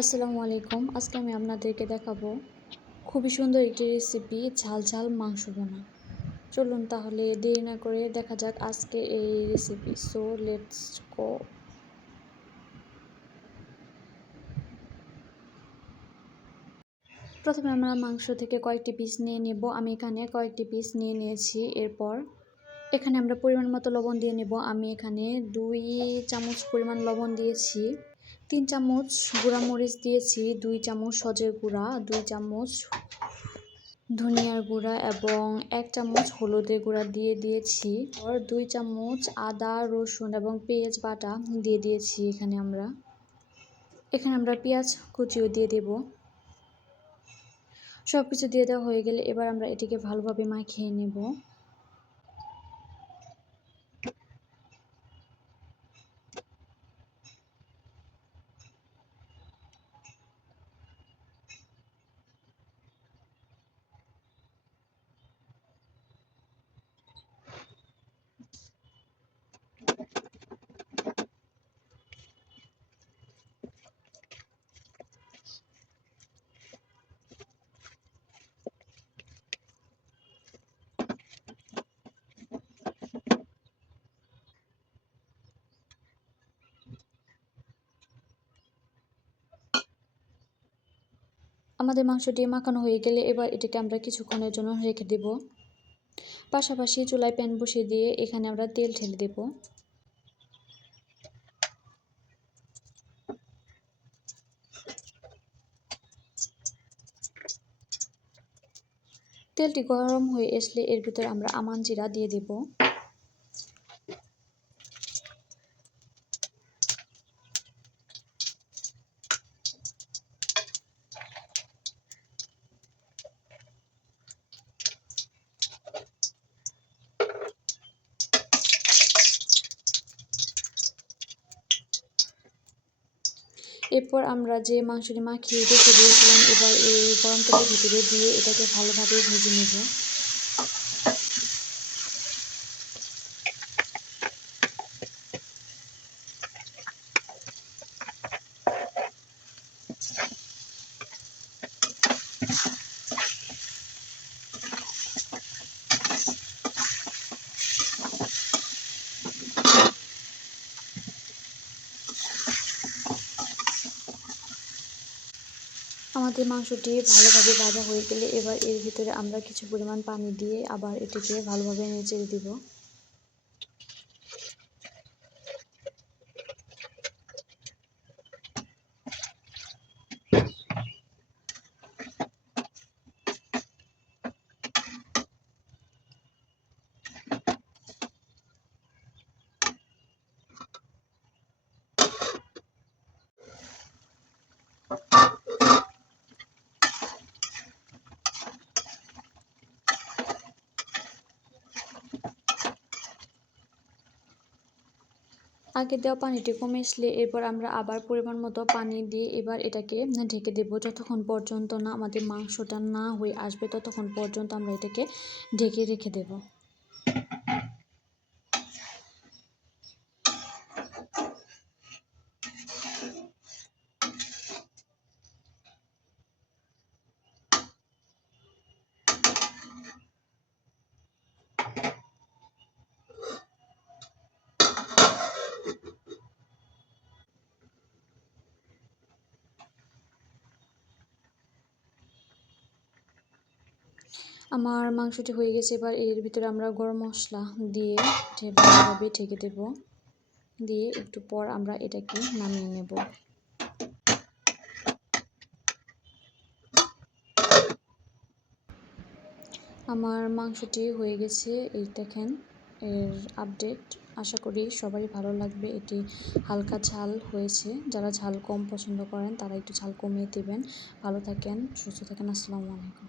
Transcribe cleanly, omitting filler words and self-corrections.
আসসালামু আলাইকুম। আজকে আমি আপনাদেরকে দেখাবো খুবই সুন্দর একটি রেসিপি ঝাল ঝাল মাংস ভুনা। চলুন তাহলে দেরি না করে দেখা যাক আজকে এই রেসিপি। So let's go. প্রথমে আমরা মাংস থেকে কয়েকটি পিস নিয়ে নেব। আমি এখানে কয়েকটি পিস নিয়ে নিয়েছি। এরপর এখানে আমরা পরিমাণ মতো লবণ দিয়ে নেব। আমি এখানে 2 চামচ পরিমাণ লবণ দিয়েছি, 3 চামচ গুঁড়া মরিচ দিয়েছি, 2 চামচ সজের গুঁড়া, 2 চামচ ধনিয়ার গুঁড়া এবং 1 চামচ হলুদের গুঁড়া দিয়ে দিয়েছি। আর 2 চামচ আদা রসুন এবং পেঁয়াজ বাটা দিয়ে দিয়েছি। এখানে আমরা পেঁয়াজ কুচিও দিয়ে দেব। সব কিছু দিয়ে দেওয়া হয়ে গেলে এবার আমরা এটিকে ভালোভাবে মাখিয়ে নেব। আমাদের মাংসটি মাখানো হয়ে গেলে এবার এটিকে আমরা কিছুক্ষণের জন্য রেখে দেব। পাশাপাশি চুলায় প্যান বসিয়ে দিয়ে এখানে আমরা তেল ঢেলে দেব। তেলটি গরম হয়ে আসলে এর ভিতরে আমরা আমান জিরা দিয়ে দেব। এরপর আমরা যে মাংসটি মাখিয়ে রেখে দিয়েছিলাম এবার এই গরম তেলের ভিতরে দিয়ে এটাকে ভালোভাবে ভেজে নেব। আমাদের মাংসটি ভালোভাবে ভাজা হয়ে গেলে এবার এর ভিতরে আমরা কিছু পরিমাণ পানি দিয়ে আবার এটিকে ভালোভাবে নেড়ে দিব। আগে দেওয়া পানিটি কমে আসলে এরপর আমরা আবার পরিমাণ মতো পানি দিয়ে এবার এটাকে ঢেকে দেব। যতক্ষণ পর্যন্ত না আমাদের মাংসটা না হয়ে আসবে ততক্ষণ পর্যন্ত আমরা এটাকে ঢেকে রেখে দেব। আমার মাংসটি হয়ে গেছে। এবার এর ভিতরে আমরা গরম মশলা দিয়ে ভালোভাবে ঢেকে দেব। দিয়ে একটু পর আমরা এটাকে নামিয়ে নেব। আমার মাংসটি হয়ে গেছে। এই দেখেন এর আপডেট। আশা করি সবারই ভালো লাগবে। এটি হালকা ঝাল হয়েছে। যারা ঝাল কম পছন্দ করেন তারা একটু ঝাল কমিয়ে দেবেন। ভালো থাকেন, সুস্থ থাকেন। আসসালামু আলাইকুম।